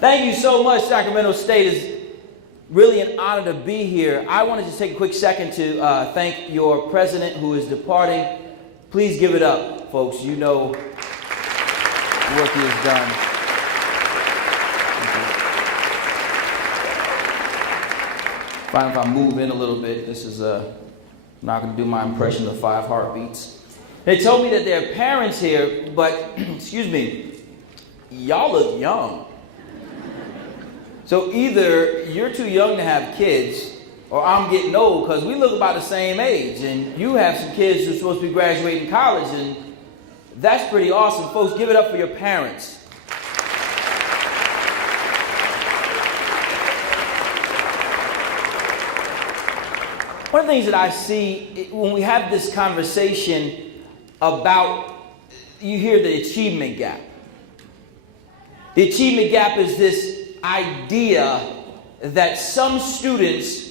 Thank you so much, Sacramento State. It's really an honor to be here. I want to just take a quick second to thank your president who is departing. Please give it up, folks. You know the work he has done. Fine if I move in a little bit. This is I'm not going to do my impression of 5 heartbeats. They told me that there are parents here, but excuse me, y'all look young. So either you're too young to have kids, or I'm getting old, because we look about the same age, and you have some kids who are supposed to be graduating college, and that's pretty awesome. Folks, give it up for your parents. One of the things that I see when we have this conversation about, you hear the achievement gap. The achievement gap is this idea that some students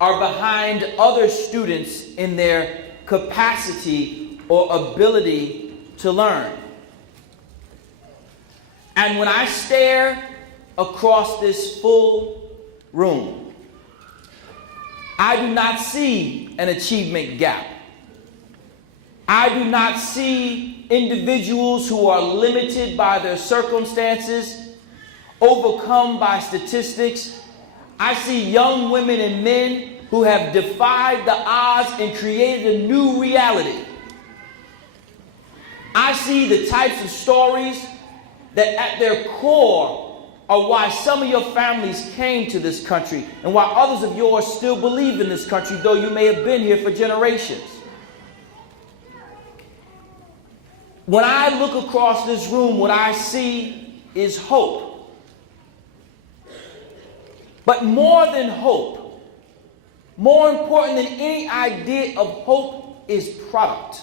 are behind other students in their capacity or ability to learn. And when I stare across this full room, I do not see an achievement gap. I do not see individuals who are limited by their circumstances, overcome by statistics. I see young women and men who have defied the odds and created a new reality. I see the types of stories that at their core are why some of your families came to this country and why others of yours still believe in this country, though you may have been here for generations. When I look across this room, what I see is hope. But more than hope, more important than any idea of hope is product.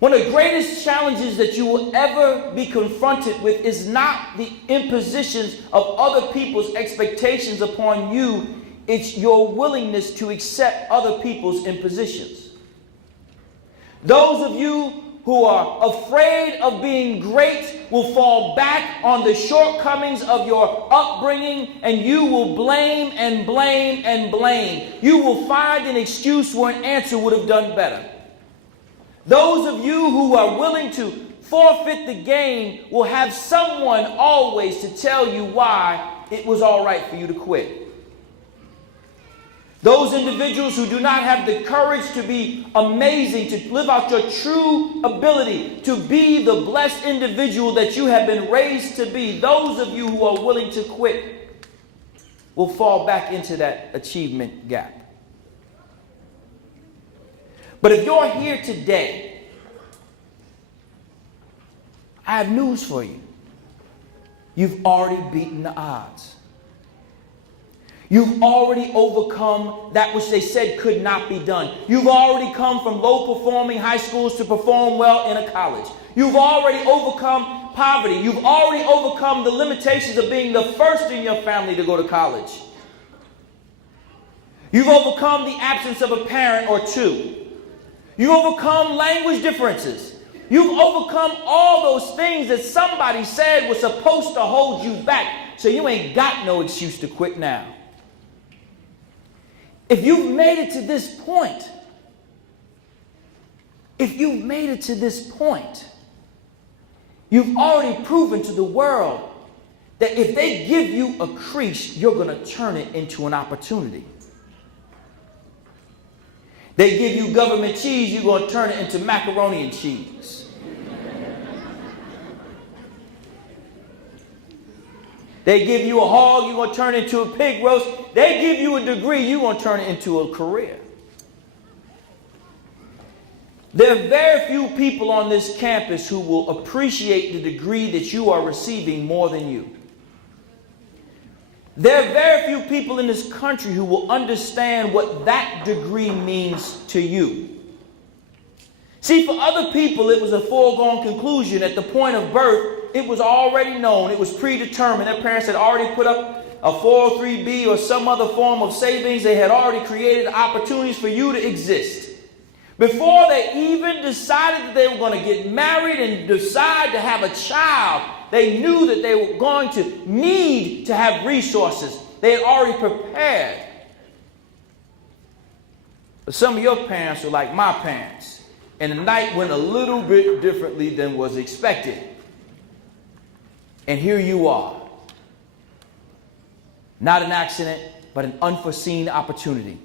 One of the greatest challenges that you will ever be confronted with is not the impositions of other people's expectations upon you. It's your willingness to accept other people's impositions. Those of you who are afraid of being great will fall back on the shortcomings of your upbringing, and you will blame and blame and blame. You will find an excuse where an answer would have done better. Those of you who are willing to forfeit the game will have someone always to tell you why it was all right for you to quit. Those individuals who do not have the courage to be amazing, to live out your true ability, to be the blessed individual that you have been raised to be, those of you who are willing to quit will fall back into that achievement gap. But if you're here today, I have news for you. You've already beaten the odds. You've already overcome that which they said could not be done. You've already come from low-performing high schools to perform well in a college. You've already overcome poverty. You've already overcome the limitations of being the first in your family to go to college. You've overcome the absence of a parent or two. You've overcome language differences. You've overcome all those things that somebody said was supposed to hold you back. So you ain't got no excuse to quit now. If you've made it to this point, you've already proven to the world that if they give you a crease, you're going to turn it into an opportunity. They give you government cheese, you're going to turn it into macaroni and cheese. They give you a hog, you're going to turn it into a pig roast. They give you a degree, you're going to turn it into a career. There are very few people on this campus who will appreciate the degree that you are receiving more than you. There are very few people in this country who will understand what that degree means to you. See, for other people, it was a foregone conclusion. At the point of birth, it was already known. It was predetermined. Their parents had already put up a 403B or some other form of savings. They had already created opportunities for you to exist. Before they even decided that they were going to get married and decide to have a child, They knew that they were going to need to have resources. They had already prepared. But some of your parents were like my parents, and the night went a little bit differently than was expected. And here you are. Not an accident, but an unforeseen opportunity.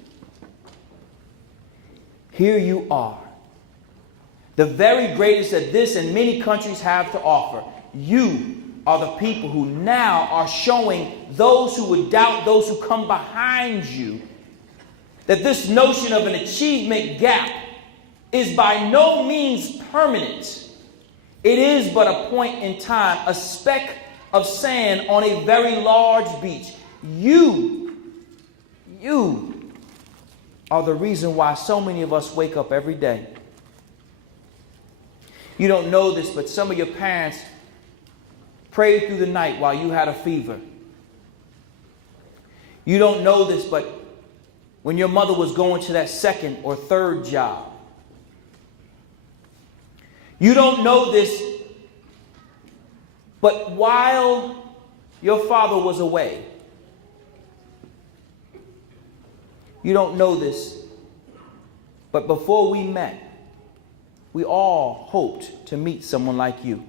Here you are. The very greatest that this and many countries have to offer. You are the people who now are showing those who would doubt, those who come behind you, that this notion of an achievement gap is by no means permanent. It is but a point in time, a speck of sand on a very large beach. You are the reason why so many of us wake up every day. You don't know this, but some of your parents prayed through the night while you had a fever. You don't know this, but when your mother was going to that second or third job. You don't know this, but while your father was away. You don't know this, but before we met, we all hoped to meet someone like you.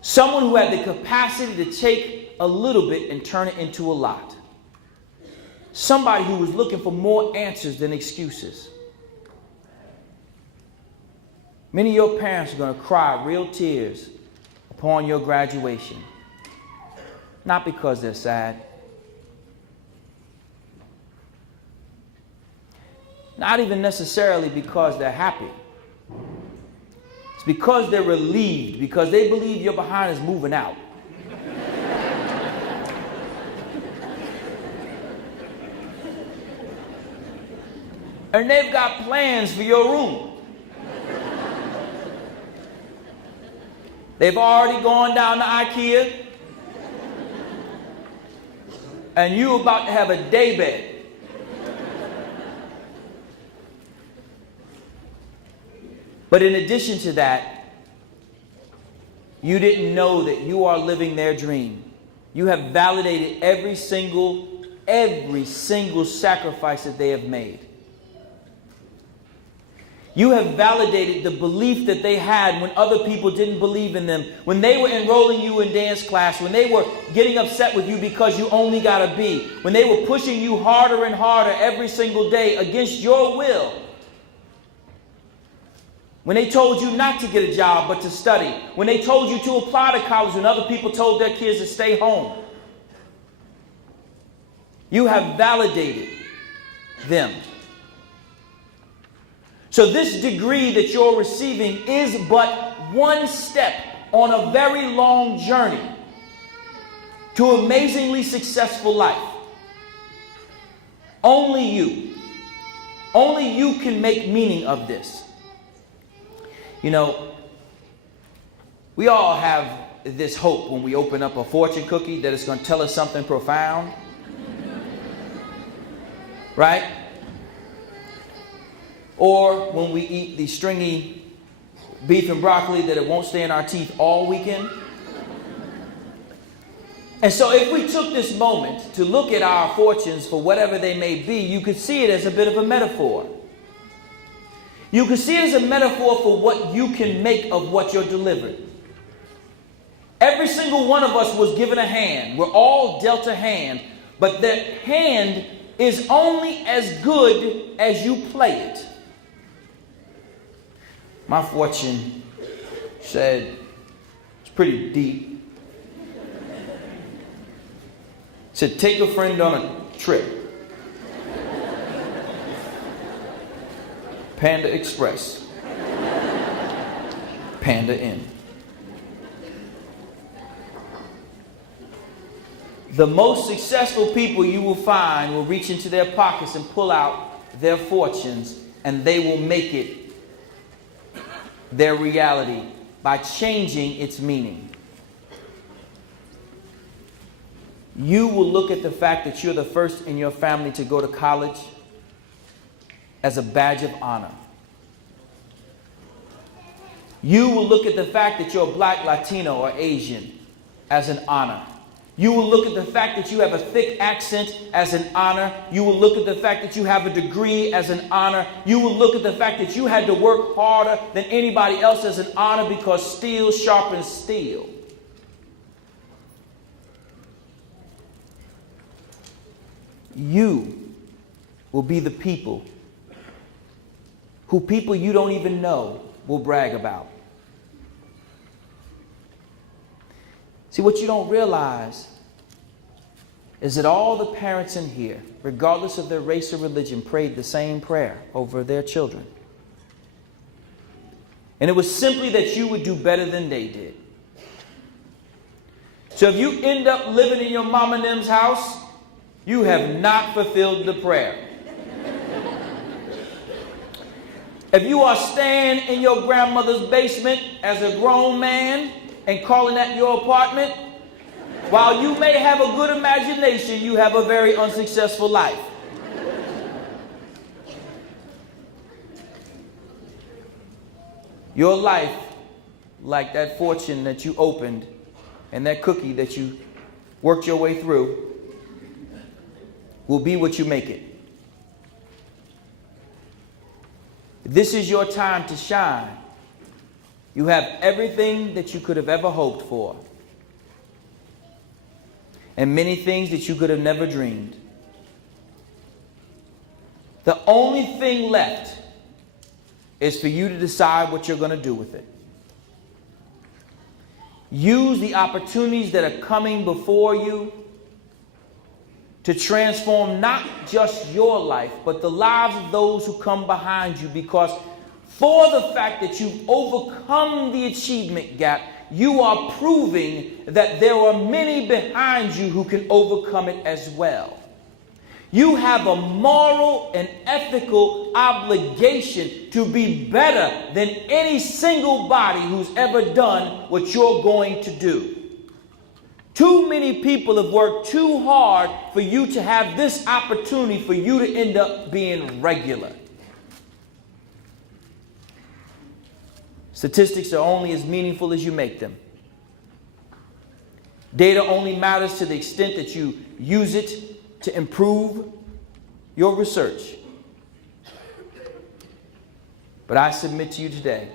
Someone who had the capacity to take a little bit and turn it into a lot. Somebody who was looking for more answers than excuses. Many of your parents are going to cry real tears upon your graduation. Not because they're sad. Not even necessarily because they're happy. It's because they're relieved, because they believe your behind is moving out. And they've got plans for your room. They've already gone down to IKEA. And you're about to have a daybed. But in addition to that, you didn't know that you are living their dream. You have validated every single sacrifice that they have made. You have validated the belief that they had when other people didn't believe in them. When they were enrolling you in dance class. When they were getting upset with you because you only got a B. When they were pushing you harder and harder every single day against your will. When they told you not to get a job but to study. When they told you to apply to college when other people told their kids to stay home. You have validated them. So this degree that you're receiving is but one step on a very long journey to an amazingly successful life. Only you can make meaning of this. You know, we all have this hope when we open up a fortune cookie that it's going to tell us something profound. Right? Or when we eat the stringy beef and broccoli that it won't stay in our teeth all weekend. And so if we took this moment to look at our fortunes for whatever they may be, you could see it as a bit of a metaphor. You can see it as a metaphor for what you can make of what you're delivered. Every single one of us was given a hand. We're all dealt a hand. But that hand is only as good as you play it. My fortune said, it's pretty deep. It said, take a friend on a trip. Panda Express. Panda Inn. The most successful people you will find will reach into their pockets and pull out their fortunes, and they will make it their reality by changing its meaning. You will look at the fact that you're the first in your family to go to college as a badge of honor. You will look at the fact that you're black, Latino, or Asian as an honor. You will look at the fact that you have a thick accent as an honor. You will look at the fact that you have a degree as an honor. You will look at the fact that you had to work harder than anybody else as an honor, because steel sharpens steel. You will be the people who people you don't even know will brag about. See, what you don't realize is that all the parents in here, regardless of their race or religion, prayed the same prayer over their children. And it was simply that you would do better than they did. So if you end up living in your mama and them's house, you have not fulfilled the prayer. If you are staying in your grandmother's basement as a grown man and calling that your apartment, while you may have a good imagination, you have a very unsuccessful life. Your life, like that fortune that you opened and that cookie that you worked your way through, will be what you make it. This is your time to shine. You have everything that you could have ever hoped for, and many things that you could have never dreamed. The only thing left is for you to decide what you're going to do with it. Use the opportunities that are coming before you to transform not just your life, but the lives of those who come behind you, because for the fact that you've overcome the achievement gap, you are proving that there are many behind you who can overcome it as well. You have a moral and ethical obligation to be better than any single body who's ever done what you're going to do. Too many people have worked too hard for you to have this opportunity for you to end up being regular. Statistics are only as meaningful as you make them. Data only matters to the extent that you use it to improve your research. But I submit to you today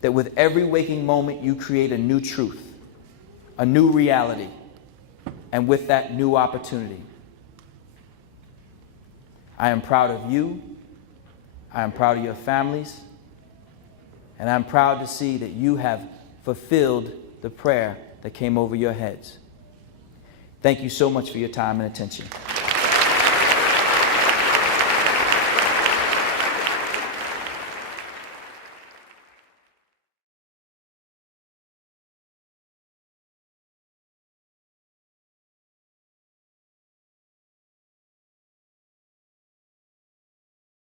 that with every waking moment you create a new truth, a new reality, and with that new opportunity. I am proud of you. I am proud of your families. And I'm proud to see that you have fulfilled the prayer that came over your heads. Thank you so much for your time and attention.